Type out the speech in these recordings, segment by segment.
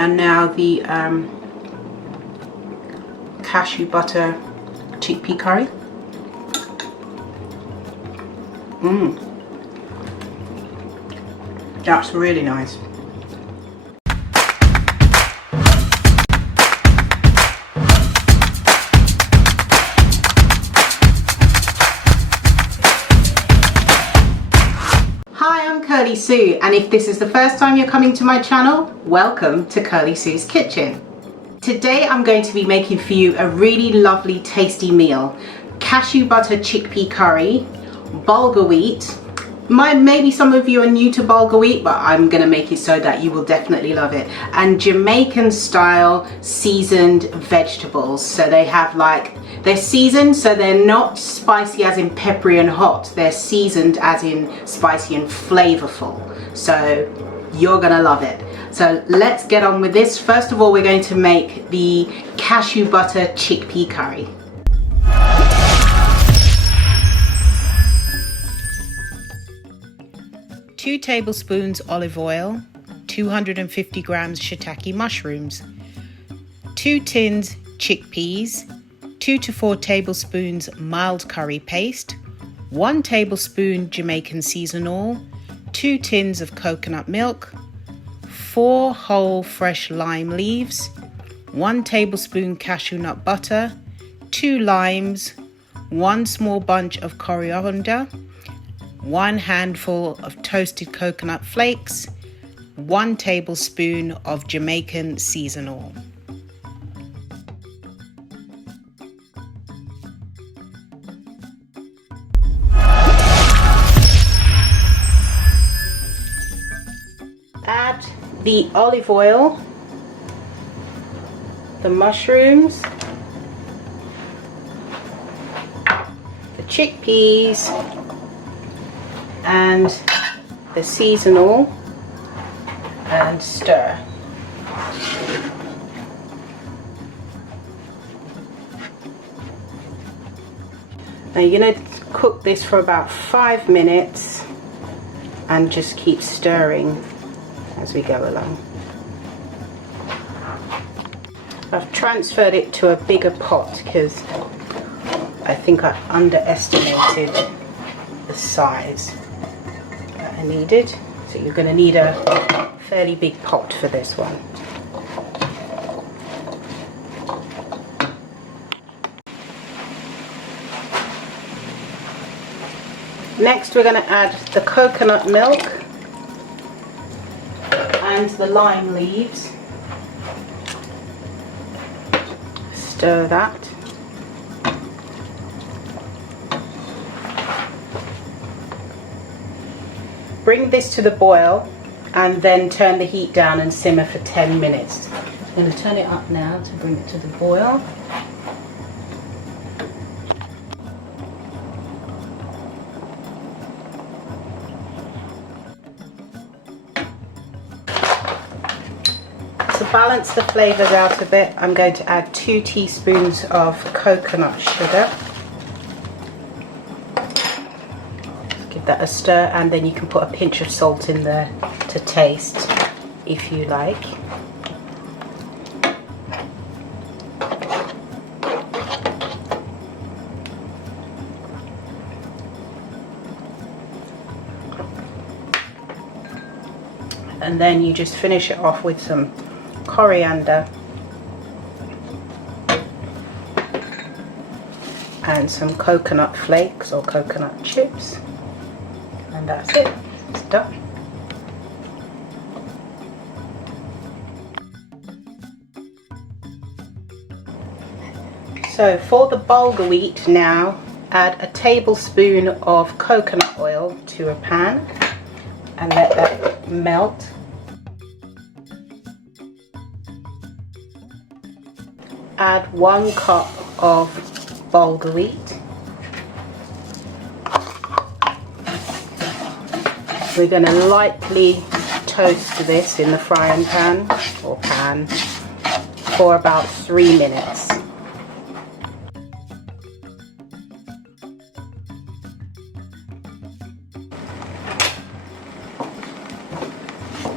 And now the cashew butter chickpea curry. That's really nice. Hi, I'm Kirly-sue, and if this is the first time you're coming to my channel, welcome to Kirly-sue's Kitchen. Today I'm going to be making for you a really lovely tasty meal. Cashew butter chickpea curry, Bulgar wheat. Maybe some of you are new to Bulgar wheat, but I'm gonna make it so that you will definitely love it. And Jamaican style seasoned vegetables. So they have they're seasoned, so they're not spicy as in peppery and hot. They're seasoned as in spicy and flavorful. So you're gonna love it. So let's get on with this. First of all, we're going to make the cashew butter chickpea curry. Two tablespoons olive oil, 250 grams shiitake mushrooms, 2 tins chickpeas, 2 to 4 tablespoons mild curry paste, 1 tablespoon Jamaican seasoned oil, 2 tins of coconut milk, 4 whole fresh lime leaves, 1 tablespoon cashew nut butter, 2 limes, 1 small bunch of coriander, 1 handful of toasted coconut flakes, 1 tablespoon of Jamaican seasoned oil. Add the olive oil, the mushrooms, the chickpeas, and the seasoned oil, and stir. Now you're going to cook this for about 5 minutes and just keep stirring as we go along. I've transferred it to a bigger pot because I think I underestimated the size that I needed. So you're going to need a fairly big pot for this one. Next we're going to add the coconut milk and the lime leaves. Stir that. Bring this to the boil and then turn the heat down and simmer for 10 minutes. I'm going to turn it up now to bring it to the boil. To balance the flavours out a bit, I'm going to add 2 teaspoons of coconut sugar. Give that a stir, and then you can put a pinch of salt in there to taste if you like. And then you just finish it off with some coriander and some coconut flakes or coconut chips, and that's it, it's done. So for the bulgur wheat now, add a tablespoon of coconut oil to a pan and let that melt. Add 1 cup of bulgur wheat. We're going to lightly toast this in the frying pan or pan for about 3 minutes.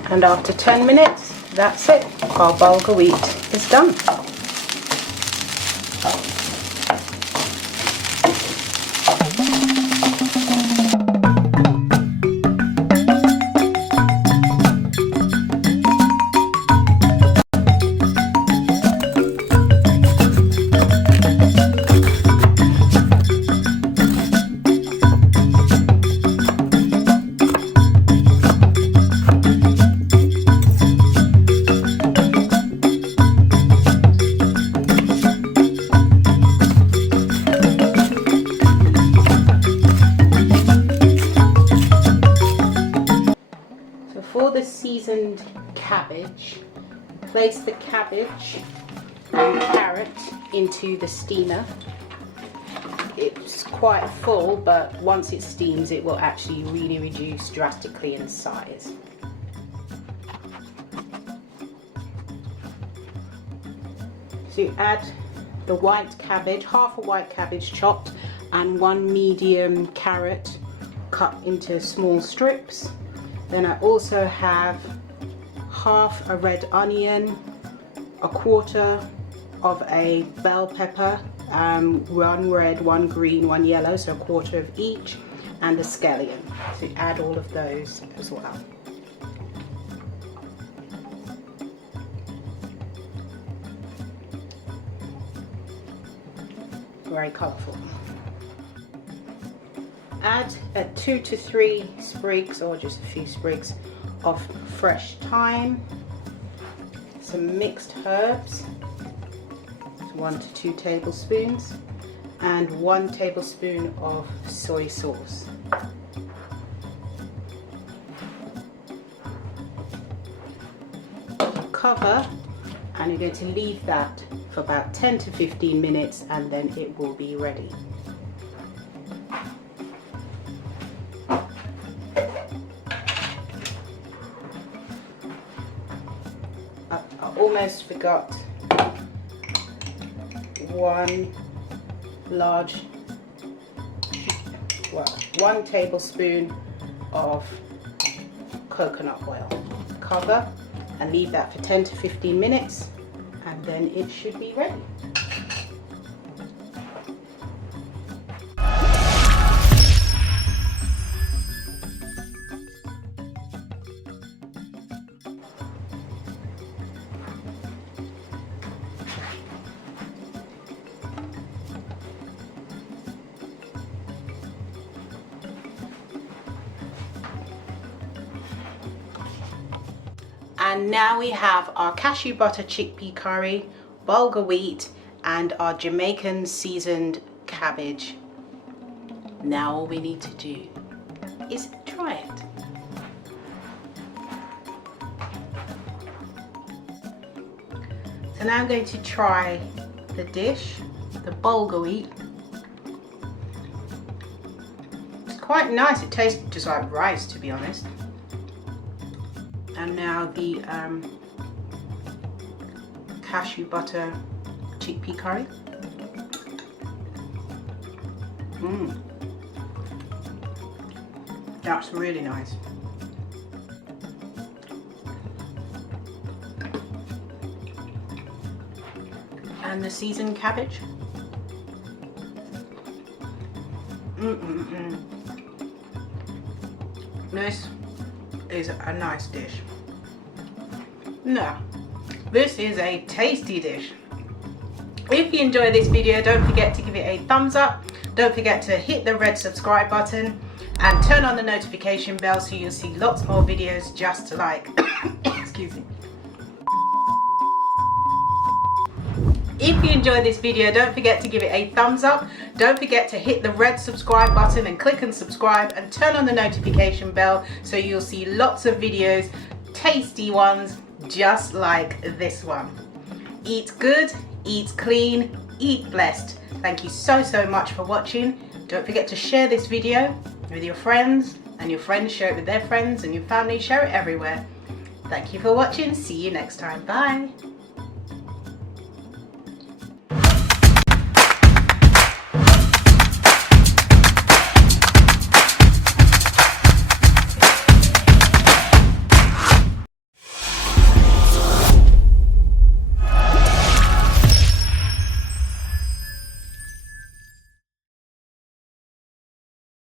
And after 10 minutes, that's it. Our bulgur wheat is done. For the seasoned cabbage, place the cabbage and carrot into the steamer. It's quite full, but once it steams it will actually really reduce drastically in size. So you add the white cabbage, half a white cabbage chopped, and one medium carrot cut into small strips. Then I also have half a red onion, a quarter of a bell pepper, one red, one green, one yellow, so a quarter of each, and a scallion. So add all of those as well. Very colourful. Add 2 to 3 sprigs, or just a few sprigs, of fresh thyme, some mixed herbs, 1 to 2 tablespoons, and 1 tablespoon of soy sauce. Cover, and you're going to leave that for about 10 to 15 minutes, and then it will be ready. I almost forgot one tablespoon of coconut oil. Cover and leave that for 10 to 15 minutes, and then it should be ready. And now we have our cashew butter chickpea curry, bulgur wheat, and our Jamaican seasoned cabbage. Now all we need to do is try it. So now I'm going to try the dish, the bulgur wheat. It's quite nice, it tastes just like rice, to be honest. And now the cashew butter chickpea curry. That's really nice. And the seasoned cabbage. This is a nice dish. Now, this is a tasty dish. If you enjoy this video, don't forget to give it a thumbs up. Don't forget to hit the red subscribe button and turn on the notification bell so you'll see lots more videos just like excuse me. If you enjoyed this video, don't forget to give it a thumbs up. Don't forget to hit the red subscribe button and click and subscribe, and turn on the notification bell so you'll see lots of videos, tasty ones just like this one. Eat good, eat clean, eat blessed. Thank you so much for watching. Don't forget to share this video with your friends, and your friends share it with their friends, and your family share it everywhere. Thank you for watching. See you next time. Bye.